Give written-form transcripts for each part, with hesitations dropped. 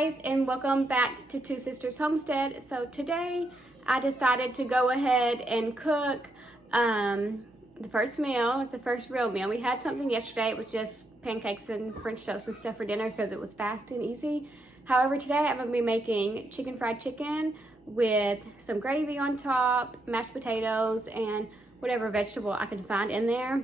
guys, and welcome back to Two Sisters Homestead. So today I decided to go ahead and cook the first meal, the first real meal. We had something yesterday. It was just pancakes and French toast and stuff for dinner because it was fast and easy. However, today I'm going to be making fried chicken with some gravy on top, mashed potatoes, and whatever vegetable I can find in there.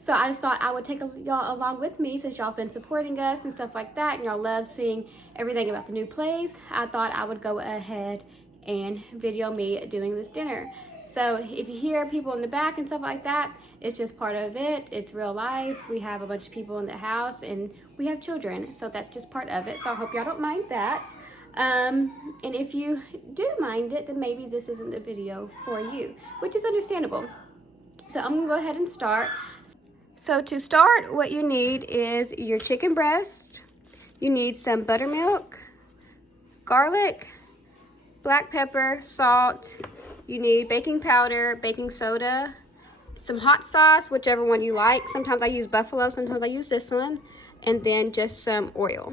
So I just thought I would take y'all along with me since y'all been supporting us and stuff like that, and y'all love seeing everything about the new place. I thought I would go ahead and video me doing this dinner. So if you hear people in the back and stuff like that, it's just part of it. It's real life. We have a bunch of people in the house and we have children, so that's just part of it. So I hope y'all don't mind that. And if you do mind it, then maybe this isn't the video for you, which is understandable. So I'm gonna go ahead and start. So to start, what you need is your chicken breast. You need some buttermilk, garlic, black pepper, salt. You need baking powder, baking soda, some hot sauce, whichever one you like. Sometimes I use buffalo, sometimes I use this one, and then just some oil.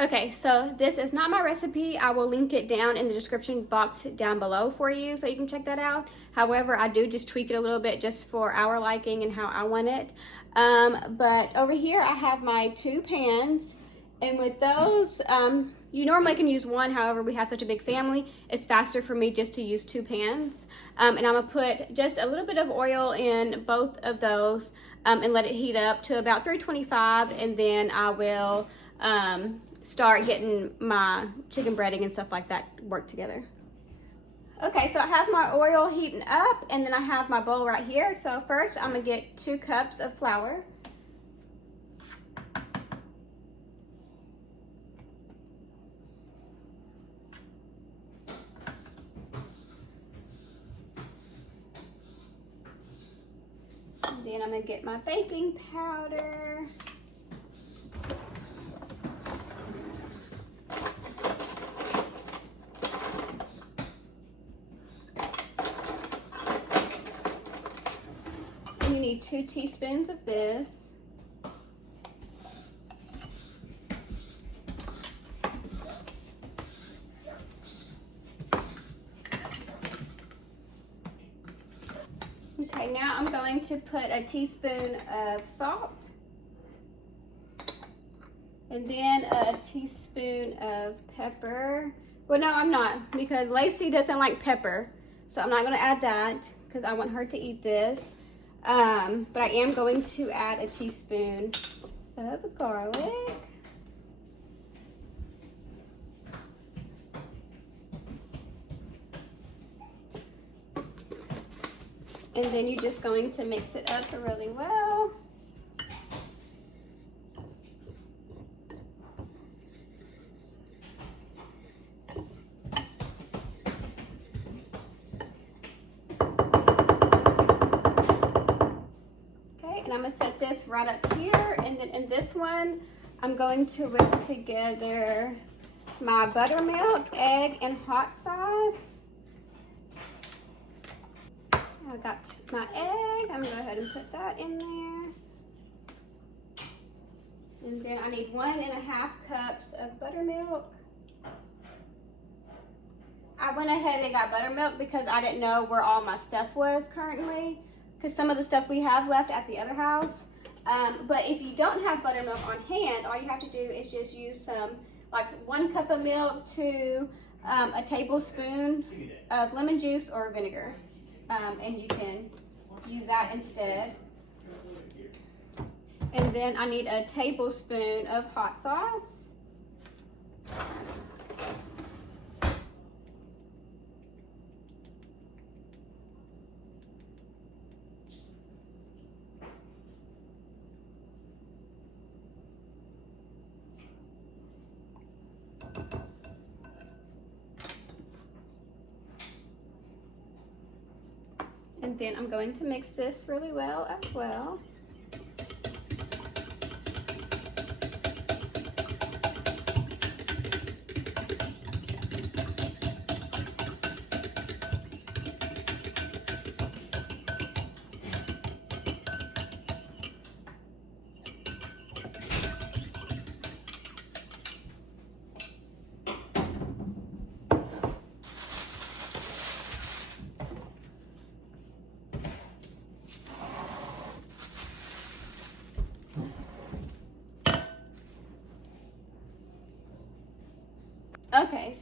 Okay, so this is not my recipe. I will link it down in the description box down below for you so you can check that out. However, I do just tweak it a little bit just for our liking and how I want it. But over here I have my 2 pans, and with those, you normally can use one. However, we have such a big family, it's faster for me just to use 2 pans. And I'm gonna put just a little bit of oil in both of those and let it heat up to about 325, and then I will start getting my chicken breading and stuff like that work together. Okay, so I have my oil heating up, and then I have my bowl right here. So first I'm gonna get 2 cups of flour. And then I'm gonna get my baking powder. You need 2 teaspoons of this. Okay, now I'm going to put a teaspoon of salt, and then a teaspoon of pepper. Well, no, I'm not, because Laci doesn't like pepper, so I'm not going to add that because I want her to eat this. But I am going to add a teaspoon of garlic. And then you're just going to mix it up really well. I'm gonna set this right up here, and then in this one I'm going to whisk together my buttermilk, egg, and hot sauce. I got my egg. I'm gonna go ahead and put that in there, and then I need 1.5 cups of buttermilk. I went ahead and got buttermilk because I didn't know where all my stuff was currently, because some of the stuff we have left at the other house. But if you don't have buttermilk on hand, all you have to do is just use some, like 1 cup of milk to a tablespoon of lemon juice or vinegar. And you can use that instead. And then I need a tablespoon of hot sauce. And then I'm going to mix this really well as well.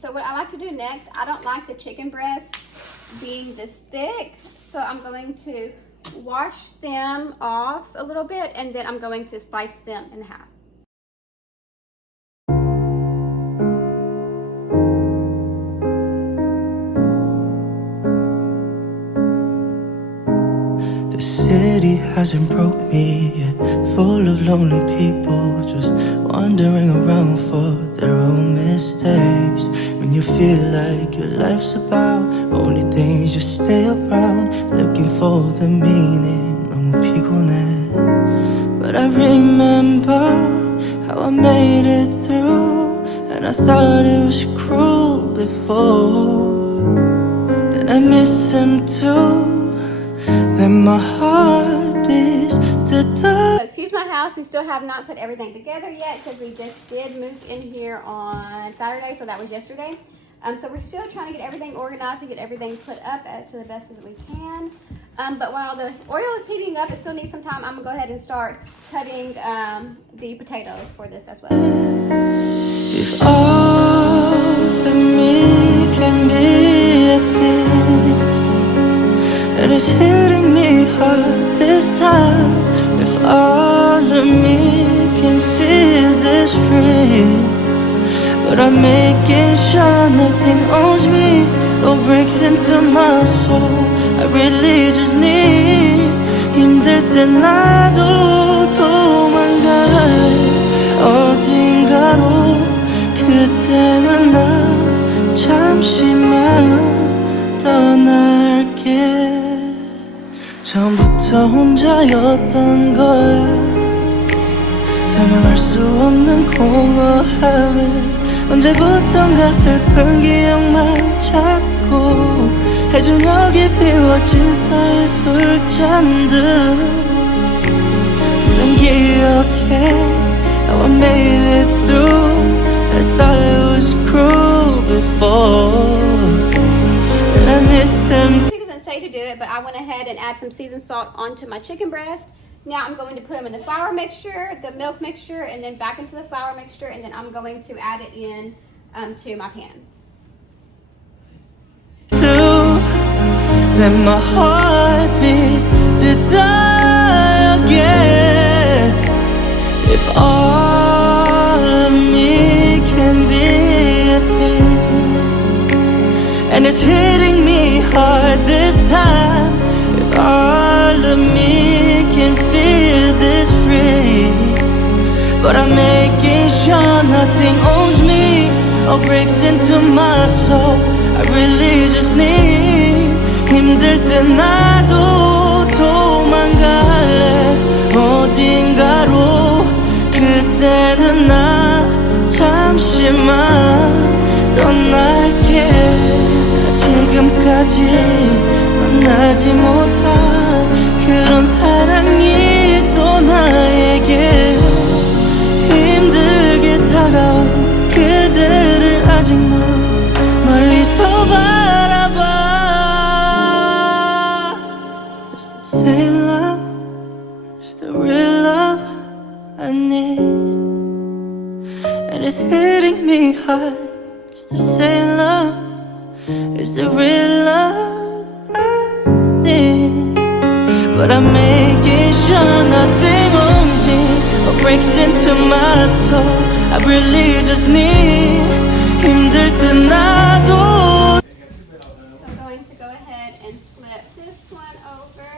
So what I like to do next, I don't like the chicken breast being this thick, so I'm going to wash them off a little bit, and then I'm going to slice them in half. The city hasn't broke me yet, full of lonely people just wandering around for their own mistakes. When you feel like your life's about only things, just stay around looking for the meaning. 너무 피곤해. But I remember how I made it through, and I thought it was cruel before. Then I miss him too. Then my heart beats to die. So excuse my house, we still have not put everything together yet because we just did move in here on Saturday, so that was yesterday. So we're still trying to get everything organized and get everything put up to the best as we can. But while the oil is heating up, it still needs some time. I'm gonna go ahead and start cutting the potatoes for this as well. If all of me can be at peace, and it's hitting me hard this time. If all of me can feel this free, but I'm making sure nothing owns me or breaks into my soul. I really just need 힘들 때 나도 도망갈래 어딘가로. 그때는 나 잠시만 떠날게. 처음부터 혼자였던 거야. 설명할 수 없는 공허함에 언제부턴가 슬픈 기억만 찾고 해저녁에 비워진 서의 술잔들. 항상 기억해 how I made it through. I thought it was cruel before. Then I miss him. Say to do it, but I went ahead and add some seasoned salt onto my chicken breast. Now I'm going to put them in the flour mixture, the milk mixture, and then back into the flour mixture, and then I'm going to add it in to my pans. Then my heart beats to die again. If all of me can be at peace, and it's hitting me hard this time. If all of me can feel this free, but I'm making sure nothing owns me or breaks into my soul. I really just need 힘들 때 나도 도망갈래 어딘가로. 그때는 나 잠시만 떠날게. 지금까지 만나지 못한 그런 사랑이 또 나에게 힘들게 다가온 그대를 아직 너 멀리서 바라봐. It's the same love, it's the real love I need, and it's hitting me hard. It's the same love, it's the real love I need, but I'm making sure nothing owns me or breaks into my soul. I really just need 힘들 때 나도. So I'm going to go ahead and flip this one over.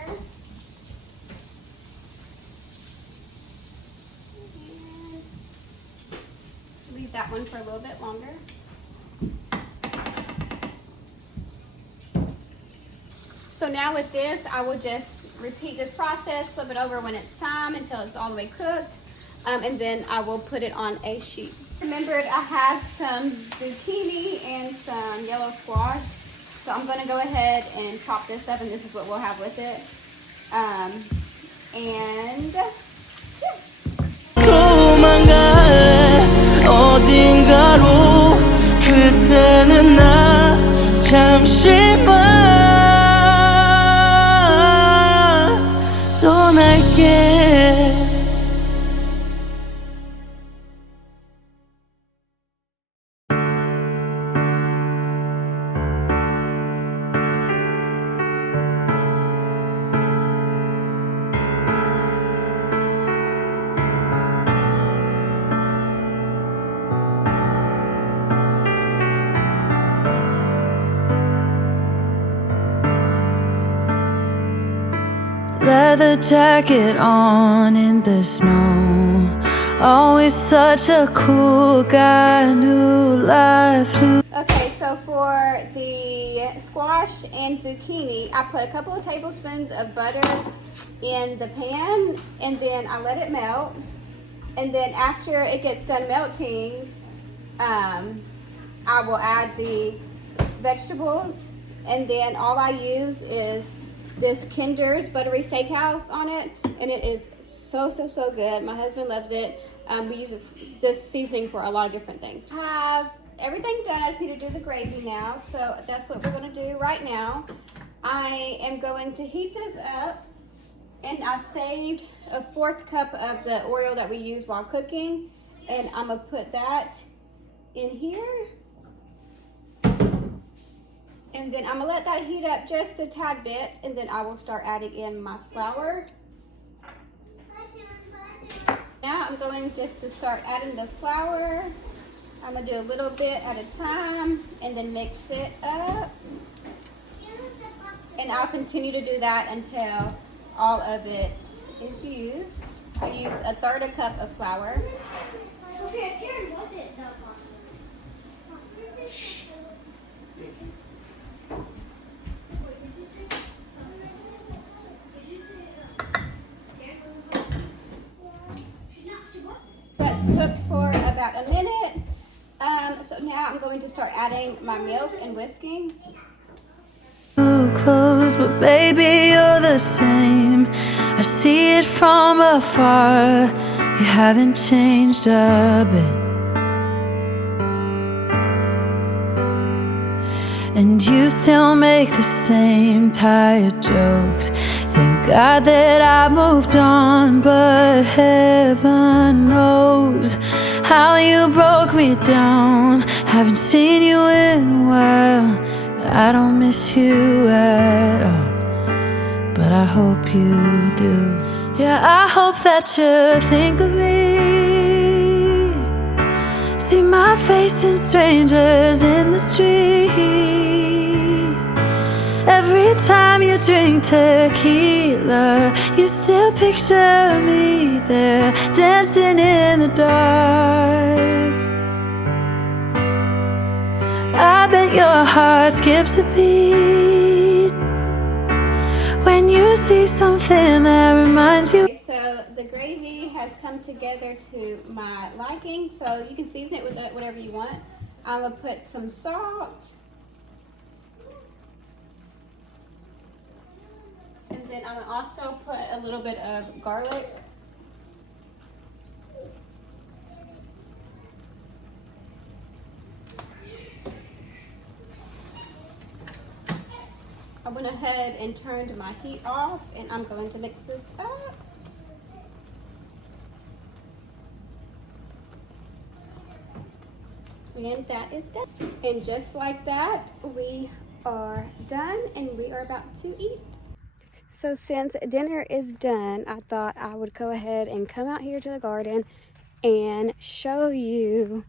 And leave that one for a little bit longer. So now with this, I will just repeat this process, flip it over when it's time until it's all the way cooked, and then I will put it on a sheet. Remembered I have some zucchini and some yellow squash, so I'm going to go ahead and chop this up, and this is what we'll have with it. And 도망갈래 어딘가로. 그때는 나 잠시만 떠날게. a jacket on in the snow. Always such a cool guy, new life, new. Okay, so for the squash and zucchini, I put a couple of tablespoons of butter in the pan, and then I let it melt. And then after it gets done melting, I will add the vegetables, and then all I use is this Kinder's Buttery Steakhouse on it, and it is so good. My husband loves it. We use this seasoning for a lot of different things. I have everything done. I just need to do the gravy now, so that's what we're going to do right now. I am going to heat this up, and I saved a 1/4 cup of the oil that we use while cooking, and I'm going to put that in here. And then I'm gonna let that heat up just a tad bit, and then I will start adding in my flour. Now I'm going just to start adding the flour. I'm gonna do a little bit at a time and then mix it up. And I'll continue to do that until all of it is used. I used 1/3 cup of flour. That's cooked for about a minute. So now I'm going to start adding my milk and whisking. Close, but baby, you're the same. I see it from afar. You haven't changed a bit. And you still make the same tired jokes. Thank God that I moved on, but heaven knows how you broke me down. Haven't seen you in a while. I don't miss you at all, but I hope you do. Yeah, I hope that you think of me. See my face in strangers in the street. Every time you drink tequila, you still picture me there, dancing in the dark. I bet your heart skips a beat when you see something that reminds you. Okay, so the gravy has come together to my liking, so you can season it with whatever you want. I'm gonna put some salt, and then I'm gonna also put a little bit of garlic. I went ahead and turned my heat off, and I'm going to mix this up. And that is done. And just like that, we are done, and we are about to eat. So since dinner is done, I thought I would go ahead and come out here to the garden and show you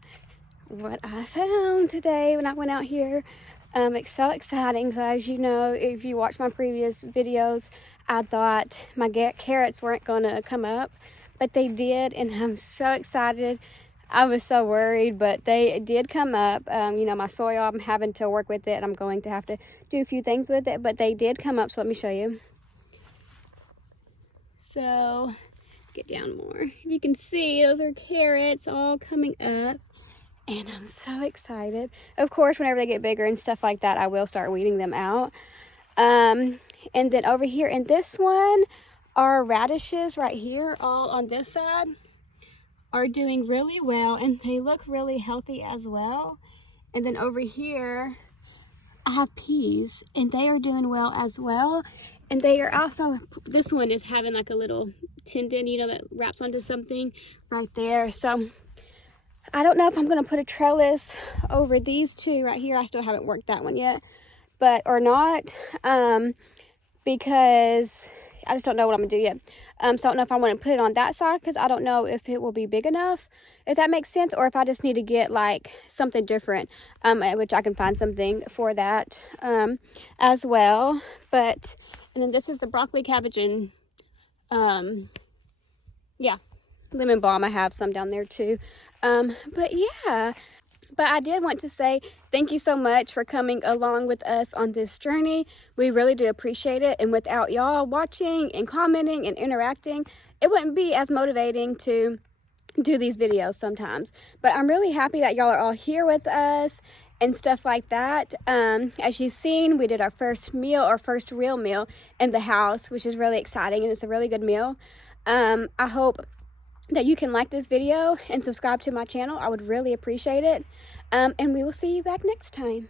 what I found today when I went out here. It's so exciting. So as you know, if you watch my previous videos, I thought my carrots weren't gonna come up, but they did, and I'm so excited. I was so worried, but they did come up. You know, my soil, I'm having to work with it, and I'm going to have to do a few things with it, but they did come up, so let me show you. So, get down more. If you can see, those are carrots all coming up. And I'm so excited. Of course, whenever they get bigger and stuff like that, I will start weeding them out. And then over here in this one, our radishes right here, all on this side, are doing really well. And they look really healthy as well. And then over here, I have peas. And they are doing well as well. And they are also, this one is having like a little tendon, you know, that wraps onto something right there. So I don't know if I'm going to put a trellis over these two right here. I still haven't worked that one yet, but or not, because I just don't know what I'm going to do yet. So I don't know if I want to put it on that side, because I don't know if it will be big enough, if that makes sense, or if I just need to get like something different, which I can find something for that as well. But, and then this is the broccoli, cabbage, and Yeah, lemon balm. I have some down there too. But yeah, but I did want to say thank you so much for coming along with us on this journey. We really do appreciate it. And without y'all watching and commenting and interacting, it wouldn't be as motivating to do these videos sometimes. But I'm really happy that y'all are all here with us and stuff like that. As you've seen, we did our first meal, our first real meal in the house, which is really exciting, and it's a really good meal. I hope that you can like this video and subscribe to my channel. I would really appreciate it. And we will see you back next time.